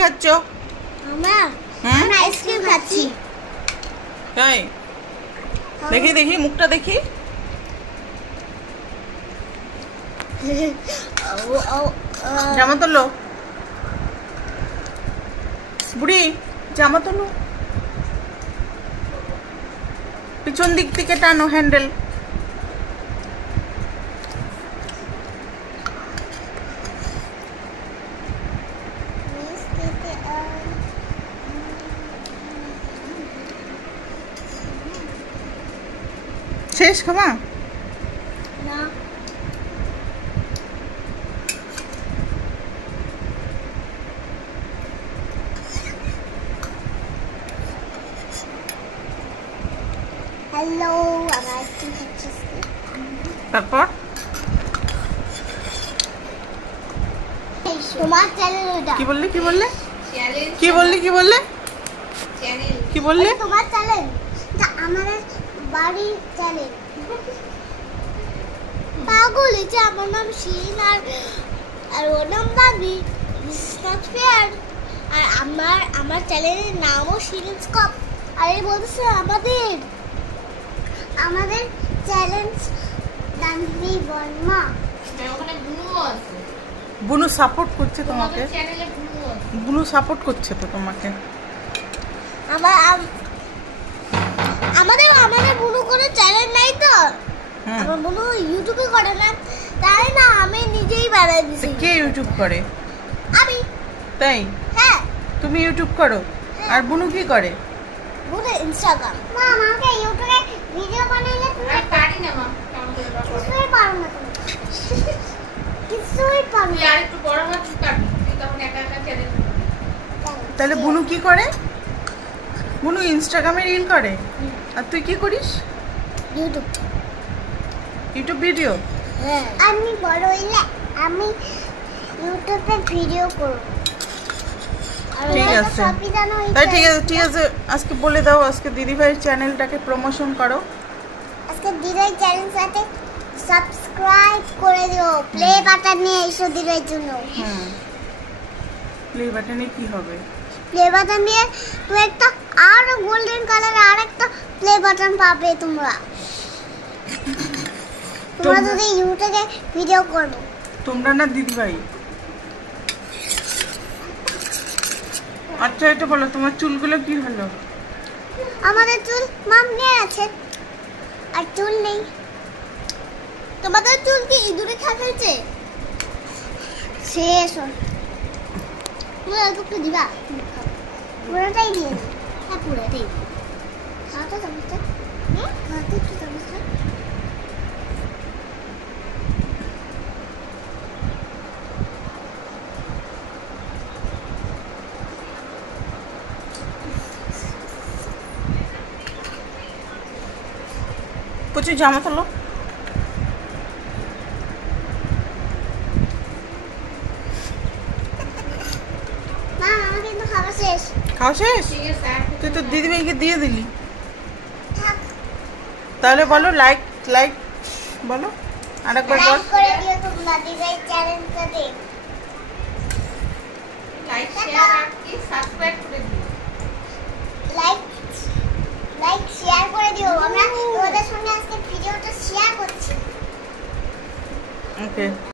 খাচ্ছ? আমরা আইসক্রিম খাচ্ছি। তাই? দেখি দেখি মুখটা দেখি। জামা তোলো বুড়ি, জামা তোলো। পিছন দিক থেকে টানো হ্যান্ডেল। শেষ খাওয়া? না, হ্যালো, আমরা আইসক্রিম খাচ্ছি। তারপর তোমার চ্যানেল ওটা। কি বললে? কি বললে? কি বললে? কি বললে? কি বললে? তোমার চ্যানেল না, আমাদের বাড়ির চ্যানেল। পাগল, এটা আমার নাম শিরিন আর ওর নাম দাদি। Not fair. আর আমার চ্যানেলের নামও শিরিন স্কপ। আর এই বলতেছে আমাদের চ্যালেঞ্জ দান্দি বর্মা। ওখানে বুনু আছে। বুনু সাপোর্ট করছে তোমাকে। চ্যানেলে বুনু আছে। বুনু সাপোর্ট করছে তো তোমাকে। আমাদের বুনু কোনো চ্যানেল নাই তো। আমার বুনু ইউটিউবে করে না, তাই না, আমি নিজেই বানাই দিছি। কে ইউটিউব করে? আমি। তাই? হ্যাঁ, তুমি ইউটিউব করো? আর বুনু কি করে? বুনু ইনস্টাগ্রাম। মা, আমাকে ইউটিউবে ভিডিও বানাইলে তুমি পারি না মা। কিছুই পারো না তুমি। কিছুই পারো তুই না। আর একটু বড় হয়ে তুই পারবি। তুই তখন একা একা চ্যানেল। তাহলে বুনু কি করে? বুনু ইনস্টাগ্রামে রিল করে। আর তুই কি করিস? ইউটিউব। YouTube video? হ্যাঁ, আমি বড় হইলে আমি ইউটিউবে ভিডিও করব। ঠিক আছে। তাই ঠিক আছে, ঠিক আছে। আজকে বলে দাও, আজকে দিদিভাইয়ের চ্যানেলটাকে প্রমোশন করো। আজকে দিদিভাই চ্যানেল সাথে সাবস্ক্রাইব করে দিও। প্লে বাটন নিয়ে এসো দিদিভাইয়ের জন্য। প্লে বাটনে কি হবে? প্লে বাটন নিয়ে তো একটা আরো গোল্ডেন কালারের আরেকটা প্লে বাটন পাবে তোমরা যদি ইউটিউবে ভিডিও করো। তোমরা না দিদিভাই? আচ্ছা, এটা বলো, তোমার চুলগুলো কি হলো? আমাদের চুল মামনে আছে, আর চুল নেই। তোমাদের চুল কি ইঁদুরে খাইছে? শেষ। পুরো একটু দিবা? পুরোটাই দিয়ে দিই। হ্যাঁ, পুরোটাই। খাওয়াটা চামচটা। খাওয়াতে একটু চামচটা। প্রচুর জামা তোলো। মা, আমার কিন্তু খাওয়া শেষ। খাওয়া শেষ? ঠিক আছে। তুই তো দিদিভাইকে দিয়ে দিলি। থাক। তাহলে বলো লাইক লাইক বলো আরেকবার বল। লাইক করে দিও তোমরা দিদিভাই চ্যানেলটাতে। লাইক শেয়ার আর কি সাবস্ক্রাইব করে দিও। লাইক শেয়ার করে দিও। আমরা তোমাদের সঙ্গে আজকে ভিডিওটা শেয়ার করছি। ওকে।